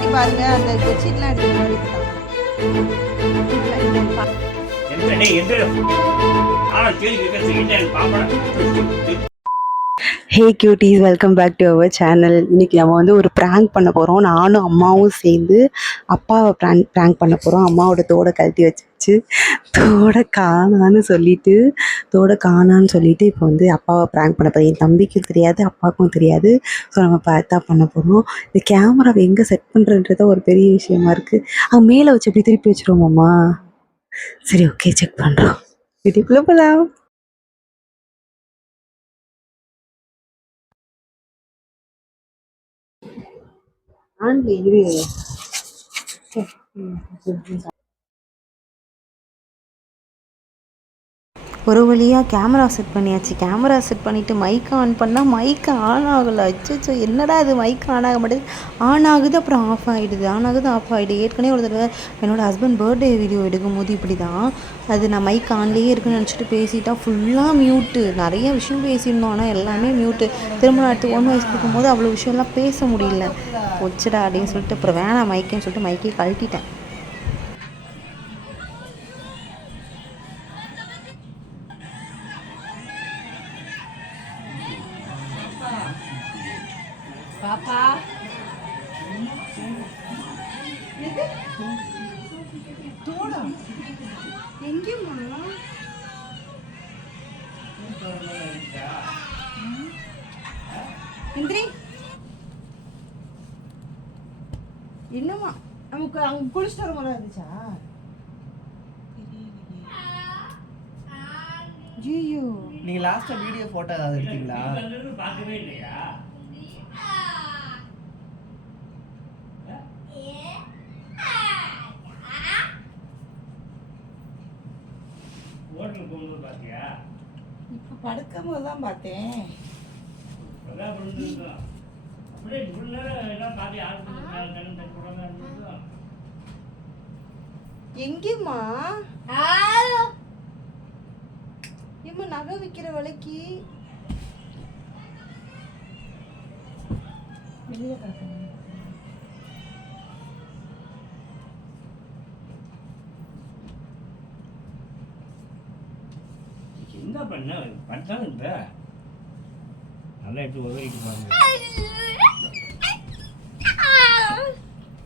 பின்னாடி பாருங்க அந்த பெட்ஷீட்லாம் எடுத்து முன்னாடி hey cuties, welcome back to our channel. இன்றைக்கி நம்ம வந்து ஒரு ப்ராங்க் பண்ண போகிறோம். நானும் அம்மாவும் சேர்ந்து அப்பாவை ப்ராங்க் பண்ண போகிறோம். அம்மாவோட தோடை கழட்டி வச்சு தோடை காணான்னு சொல்லிட்டு இப்போ வந்து அப்பாவை ப்ராங்க் பண்ண போகிறோம். என் தம்பிக்கும் தெரியாது, அப்பாவுக்கும் தெரியாது. ஸோ நம்ம பார்த்தா பண்ண போகிறோம். இந்த கேமராவை எங்கே செட் பண்ணுறன்றத ஒரு பெரிய விஷயமா இருக்குது. அவங்க மேலே வச்சு எப்படி திருப்பி வச்சுருவோமாம்மா? சரி, ஓகே, செக் பண்ணுறோம். வீட்டுக்குள்ளே போகலாம். ஆன்ல இரு. ஒரு வழியாக கேமரா செட் பண்ணியாச்சு. கேமரா செட் பண்ணிவிட்டு மைக்கை ஆன் பண்ணால் மைக்கு ஆன் ஆகலை. அச்சோ, என்னடா இது மைக்கு ஆன் ஆக மாட்டேது. ஆன் ஆகுது, அப்புறம் ஆஃப் ஆகிடுது, ஆன் ஆகுது, ஆஃப் ஆகிடுது. ஏற்கனவே ஒரு தடவை என்னோடய ஹஸ்பண்ட் பர்த்டே வீடியோ எடுக்கும் போது இப்படி தான். அது நான் மைக் ஆன்லேயே இருக்குன்னு நினச்சிட்டு பேசிட்டா ஃபுல்லாக மியூட்டு. நிறைய விஷயம் பேசியிருந்தோம், ஆனால் எல்லாமே மியூட்டு. திரும்ப நான் அடுத்து 1 வயசு கொடுக்கும்போது அவ்வளோ விஷயம்லாம் பேச முடியல. போச்சுடா அப்படின்னு சொல்லிட்டு அப்புறம் வேணாம் மைக்குன்னு சொல்லிட்டு மைக்கே கழட்டிட்டேன். பாப்பா தோடா எங்கேம்மா? இந்திரி என்னம்மா? நமக்கு அங்கே குளிச்சுட்டு வர மாதிரி இருந்துச்சா? ஐயோ, நீங்க லாஸ்டா வீடியோ போட்டோ ஏதாவது எடுத்தீங்களா? பார்க்கவே இல்லையா? ஹோட்டலுக்கு போகும்போது பார்த்தியா? இப்போ படுக்கும் போது தான் பார்த்தேன். அப்படியே இவ்வளோ நேரம் எல்லாம் பார்த்து யாரும் போடாம இருந்தது. எங்கேம்மா? ஏம்மா நகை விற்கிற விலைக்கு வெளியே காட்டுங்க. என்ன பண்ண பண்ணாலும் இந்த நல்லா எடுத்து உதவிக்கு பாருங்க.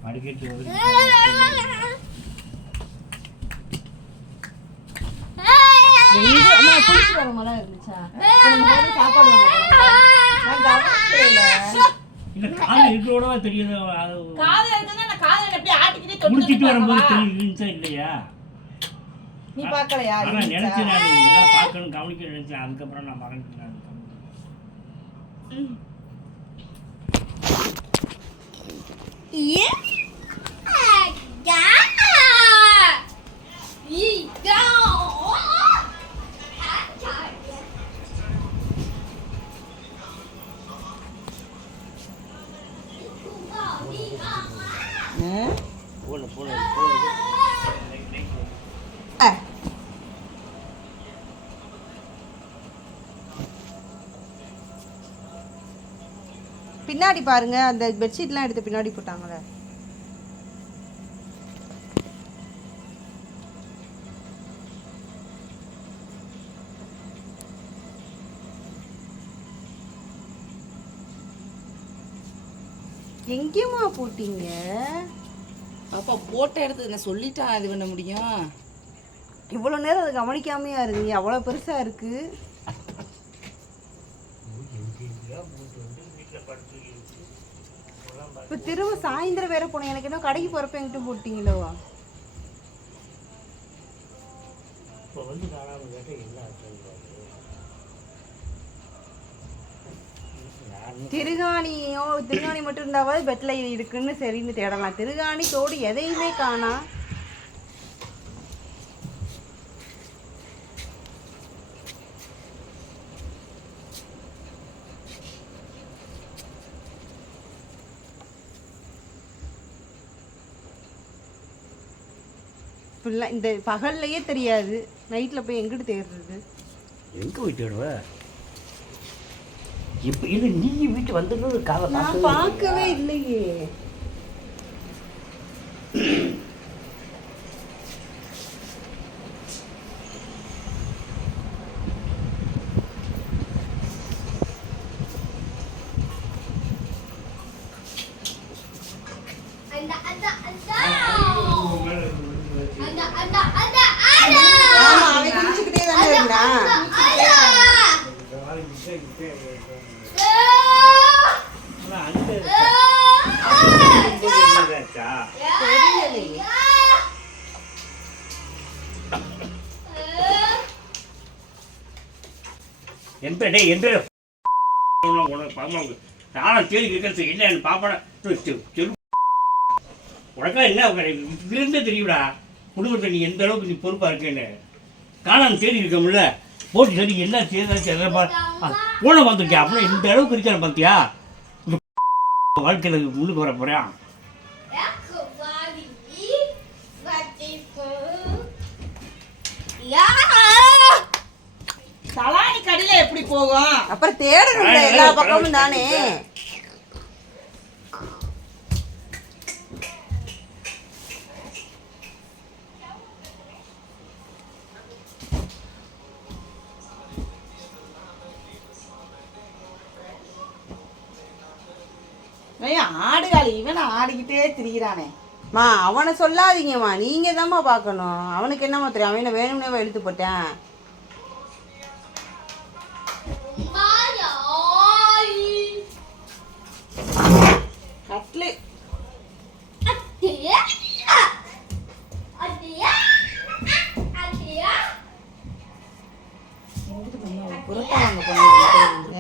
மடிக்கட்டு உதவி தெரியுது. முடிச்சிட்டு வரும்போது தெரியுது இல்லையா? நீ பார்க்கலையா? நினைச்சேன் நான் இதெல்லாம் பார்க்கணும் கவனிக்க நினைச்சேன். அதுக்கப்புறம் நான் மறந்துட்டேன். பின்னாடி பாருங்க, அந்த பெட்ஷீட்லாம் எடுத்து பின்னாடி போட்டாங்களே. எங்கேயுமா போட்டீங்க? அப்பா போட்டோ எடுத்து நான் சொல்லிட்டா இது பண்ண முடியும். இவ்வளோ நேரம் அது கவனிக்காமையா இருந்தீங்க? அவ்வளோ பெருசா இருக்கு. இப்போ திரும்ப சாயந்தரம் வேற போனேன். எனக்கு என்ன கடைக்கு போறப்ப என்கிட்ட போட்டீங்களோ? திருகாணி மட்டும் இருந்தாவது பெட்ல இருக்குன்னு சரின்னு தேடலாம். திருகாணி தோடு எதையுமே காணா. இந்த பகல்லையே தெரியாது, நைட்ல போய் எங்கிட்டு தேடுறது? எங்கே போயிட்டு விடுவ? இப்போ இல்லை, நீ வீட்டு வந்துட்டு நான் பார்க்கவே இல்லையே. ஆமா, அவன் குடிச்சுக்கிட்டே தானே இருந்தான். என் பேர் உனக்கு நானும் கேள்வி கேட்கறது என்னன்னு பாப்பா உனக்கெல்லாம் என்ன இருந்தே தெரியுடா குடும்பத்தை நீ எந்த அளவுக்கு நீ பொறுப்பா இருக்கேன்னு காணாம தேடி இருக்கமுல்ல போட்டு சரி என்ன செய்ய போன பார்த்துருக்கியா அப்படின்னா இந்த அளவுக்கு இருக்கான பார்த்தியா வாழ்க்கையில் முன்னுக்கு வர போறேன். தலாணி கடையில எப்படி போகும்? அப்புறம் தேடணும்ல எல்லா பக்கமும் தானே. ஆடுகாலி இவன் ஆடிக்கிட்டே திரிகிறானே. மா அவனை சொல்லாதீங்கம்மா, நீங்க தான்மா பார்க்கணும். அவனுக்கு என்னம்மா தெரியும்? அவனை வேணும்னே இழுத்து போட்டேன். கட்லு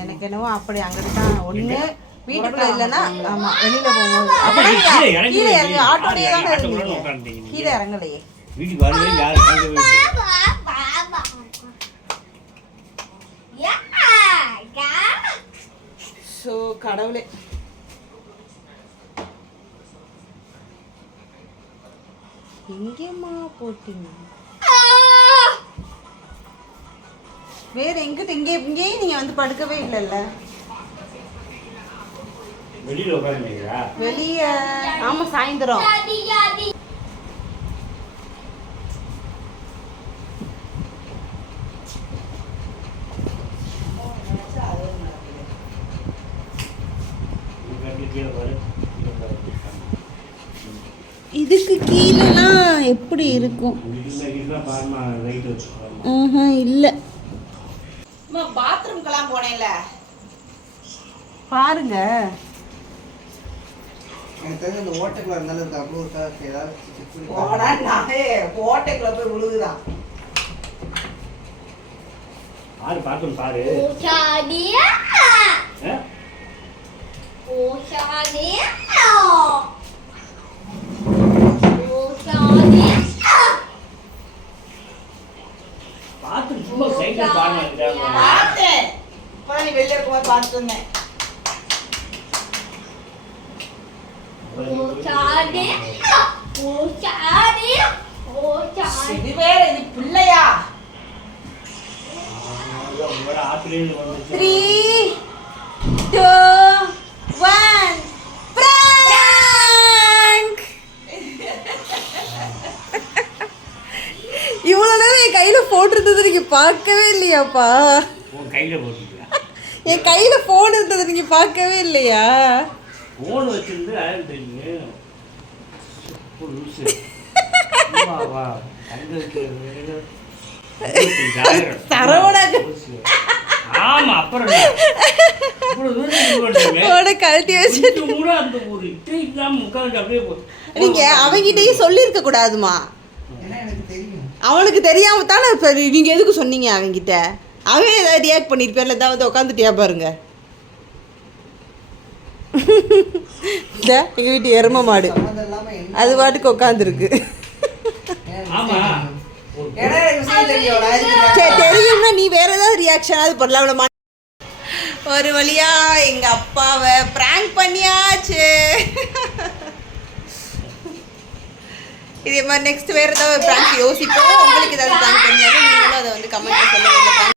எனக்கு என்னவோ அப்படி அங்கிட்டு தான் ஒண்ணு வீட்டுக்குள்ள இல்லைன்னா ஆமா வெளியில போகும்போது அப்படி கீழே இறங்கி ஆட்டோலயே தானே இருந்தீங்க, கீழே இறங்கலையே. வீட்டுக்கு வரவே யாரும் ஸோ கடவுளே. எங்கேம்மா போட்டீங்க? வேற எங்கிட்ட இங்கேயும் நீங்க வந்து படுக்கவே இல்லைல்ல. வெளியில உட்காந்துங்களா? வெளிய ஆமா சாயந்தரம். இதுக்கு கீழெல்லாம் எப்படி இருக்கும்? இல்லை பாத்ரூம்க்கெல்லாம் போனேன்ல பாருங்க. எனக்கு தெரிஞ்ச இந்த ஓட்டைக்குள்ள இருந்தாலும் இந்த அவ்வளோ ஏதாவது போடா நானே ஓட்டைக்குள்ள போய் விழுகுதான். பாரு பாத்து பாரு. பாத்து சும்மா சைக்கிள் பாருங்க. பார்த்தேன் நீ வெளியே இருக்கும்போது பார்த்துட்டு இருந்தேன். இது வேற இது பிள்ளையா? 3, 2, 1 prank. இவ்வளவு நேரம் என் கையில போன் இருந்தது நீங்க பார்க்கவே இல்லையாப்பா? உன் கையில போட்டுக்கியா? என் கையில போன் இருந்தது நீங்க பார்க்கவே இல்லையா? போன் வச்சிருந்து ஆயிரம் தெரியும். வா ஆமா அப்புறம் கழட்டி வச்சு நீங்க அவங்கிட்டயும் சொல்லியிருக்க கூடாதுமா. அவனுக்கு தெரியாம தானே நீங்க எதுக்கு சொன்னீங்க அவங்கிட்ட? அவன் ஏதாவது ரியாக்ட் பண்ணிருப்பேன்ல, ஏதாவது உட்காந்துட்டியா பாருங்க. எங்க வீட்டு எரும மாடு அது பாட்டுக்கு உட்காந்துருக்கு. தெரியும்னா நீ வேற ஏதாவது ரியாக்ஷனாவது பண்ணலாம். ஒரு வழியா எங்க அப்பாவை பிராங்க் பண்ணியாச்சு. இதே மாதிரி நெக்ஸ்ட் வேற ஏதாவது பிராங்க் யோசிப்போம். உங்களுக்கு ஏதாவது பிராங்க் பண்ணியாலும் நீங்களும் அதை வந்து கமெண்ட்ல சொல்லுங்க.